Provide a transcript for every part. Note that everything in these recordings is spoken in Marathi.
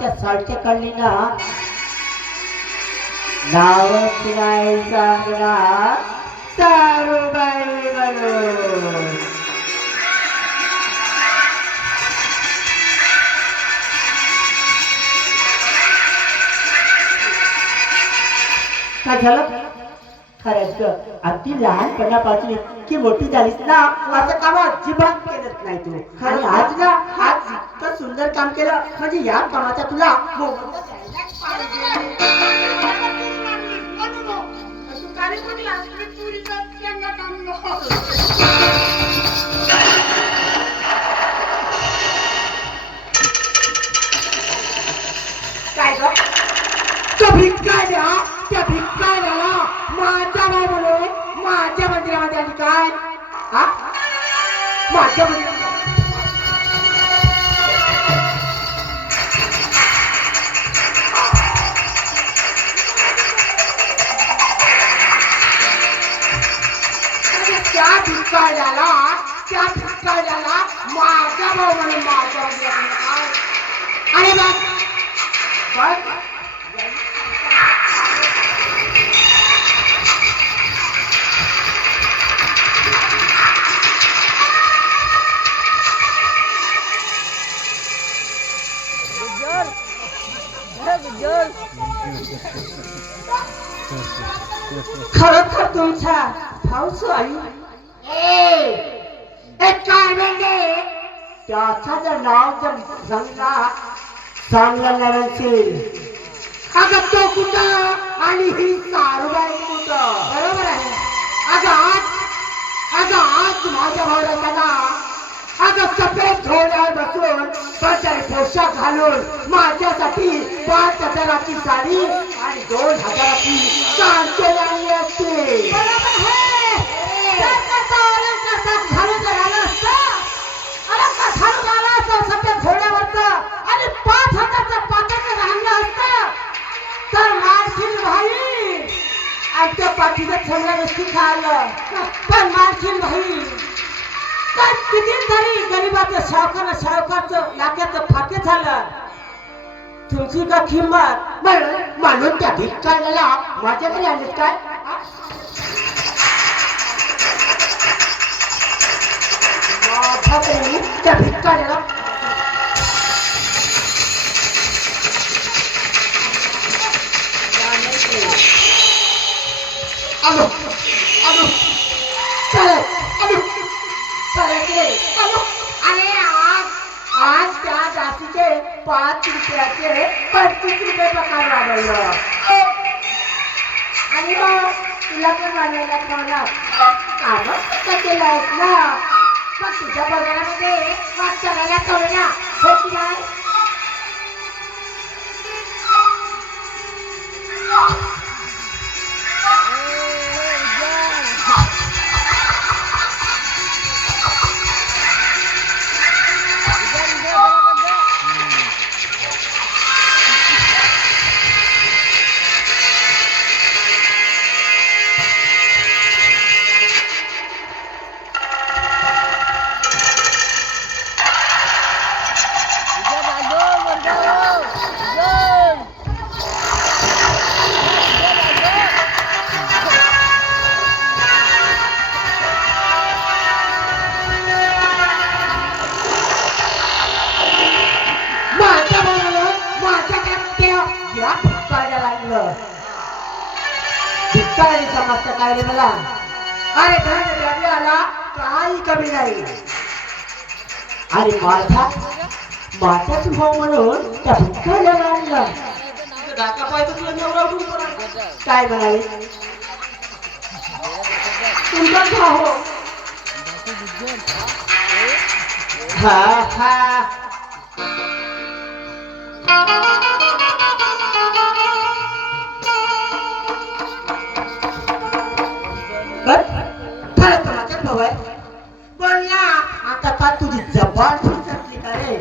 बाजूच्या सालटे काढली ना नावच नाही सांगणार सारूबाई म्हणून. काय झालं खरंच ग अगदी लहानपणापासून इतकी मोठी झालीस ना असं काम अजिबात केलंच नाही तू. आणि आज ना आज इतकं सुंदर काम केलं म्हणजे या कामाचा तुला मोबदला द्यायलाच काय ग तो भिक्काऱ्या त्या भिक्काऱ्याला माझ्या बाय म्हणून माझ्या मंदिरामध्ये आली काय? हा माझ्या मंदिरामध्ये त्या भिक्काऱ्याला माझ्या भाऊ म्हणून माझ्या मंदिरामध्ये अरे बघ खरोखर तुमचा भाऊच आई काय म्हणजे त्याचा जर नाव जर चांगला नसेल अगं तो कुठं आणि ही सारूबाई कुठं? बरोबर आहे. अगं आज माझ्या भावाला त्याला अगं सफेद घोड्यावर बसून बदल पोशाख घालून माझ्यासाठी 5,000ची साडी आणि 2,000ची कांचन आणली असते. सफेद घोड्यावरच आणि 5,000चं पाकिट आणलं असतं तर मारशील भाई. आमच्या पाठीचं छल्ला नसती खाल्लं पण मारशील भाई. काय किती तरी गरीबाचं सावकारचं लाक्याचं फाके झालं तुमची का किंमत म्हणून त्या भिक्काऱ्याला माझ्याकडे आलीस काय? त्या भिक्काऱ्याला आलो आलो अरे आज त्या जातीचे 5 रुपयाचे 35 रुपये प्रकार वाढवलं आणि मग तुला पण वाढवायला ठेवणार काम केलं आहेस ना पण तुझ्या पगारामध्ये वाट चालायला करूया हो की नाही? भिक्कारी समजतं काय रे मला? अरे धन द्रव्याला काही कमी नाही. अरे माझाच भाऊ म्हणून त्या भिक्काऱ्याला आणलं. काय म्हणाले तुमचा भाऊ? हा हा बोलला आता का तुझी जबान सुटली का रे?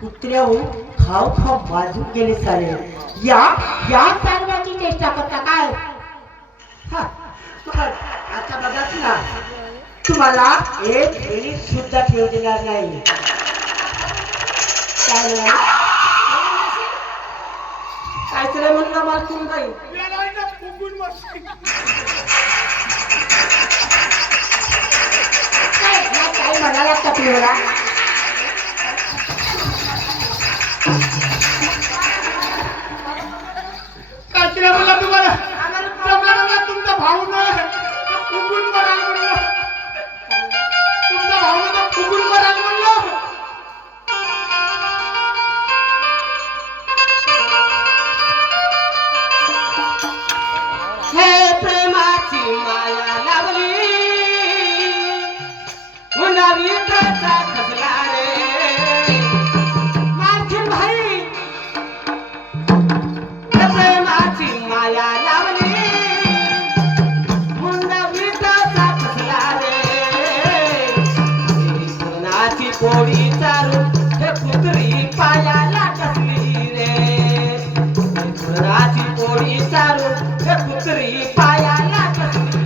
कुत्र्या खाऊ खाऊ बाजून गेले सारे. या सर्वांची चेष्टा करता काय? आता बघाच ना तुम्हाला एक मिनिट सुद्धा ठेवू देणार नाही. काय काहीतरी म्हणलं मालकीन बाई याला फुगून बसली. काय म्हणाला का तुला काहीतरी म्हणला तुम्हाला जमला म्हणला तुमचा भाऊ न फुगून मराल म्हणलं. तुमचा भाऊ न फुगून मराल म्हणलं. हे प्रेमाची माया लावली मुंडावी त्याचा खसला रे मालकीन भाई हे प्रेमाची माया लावली मुंडावी त्याचा खसला रे कोणाची पोळी चालू हे कुत्री पायाला कसली रे कोणाची पोळी चालू हे कुत्री पायाला कसली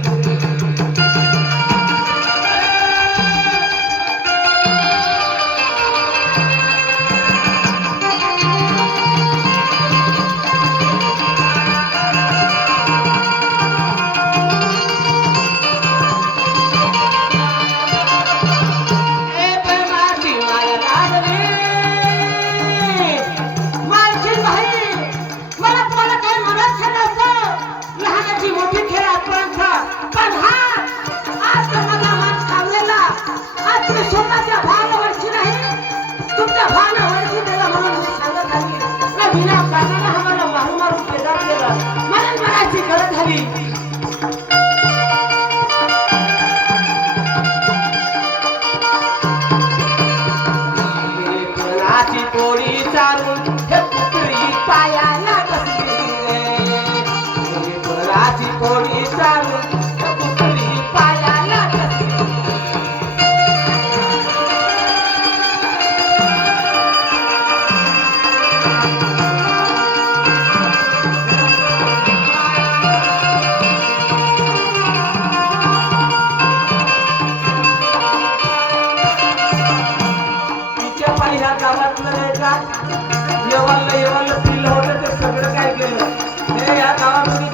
पोळी चालून हे कुत्री पायाला कसली रे कोणाची पोळी चालून हे कुत्री पायाला कसली तिच्या पहिल्या गावातलं येवाला पिल्लं होतं ते सगळं काय केलं हे या गावामध्ये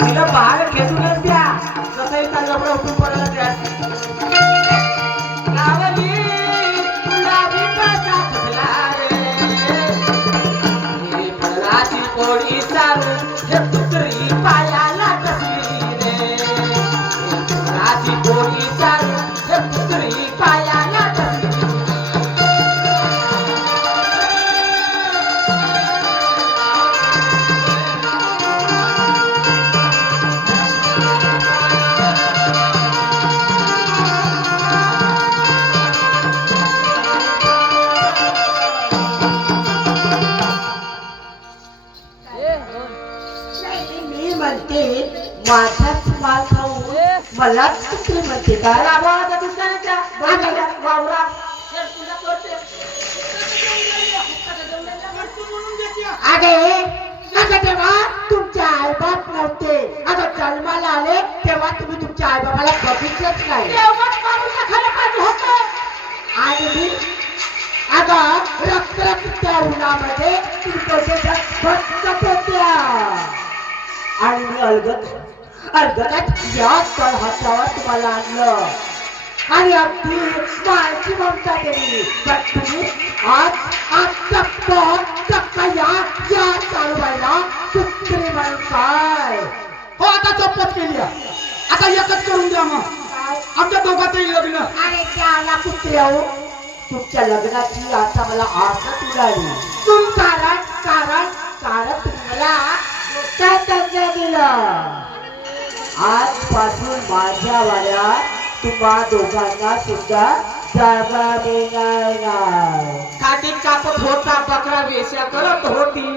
तिला बाहेर खेचूनच द्या कसंही चांगलं उठून पडायला द्या गावाली गुलाबी पाचा फसला रे फळाची पोळी चालू हे कुत्री पायाला कसली रे फळाची पोळी चालू हे कुत्री पायाला कसली मी म्हणते माझाच माल खाऊ मलाच कुत्री म्हणते का राबाचा दुसऱ्याच्या वावरा अगं तेव्हा तुमचे आईबाप नव्हते अगं जन्माला आले तेव्हा तुम्ही तुमच्या आईबापाला बघितलंच नाही आणि मी अगं रक्त त्या उन्हामध्ये तुम्ही बसत होत्या आणि मी अलगदात या हातावर तुम्हाला आणलं आणि अगदी मायची ममता केली पण तुम्ही आज चक्क या चालवायला कुत्री म्हणून काय हो आता चप्पत केली आता एकच करून द्या मग आमच्या दोघांचंही लग्न. अरे त्याला कुत्र्या तुमच्या लग्नाची आता मला आसच उडाली तुमचा कारण तुम्हाला काय तंत्र दिलं आजपासून माझ्या वाड्यात तुम्हा दोघांना सुद्धा जागा मिळणार नाही काठी कापत होता बकरा वेश्या करत होती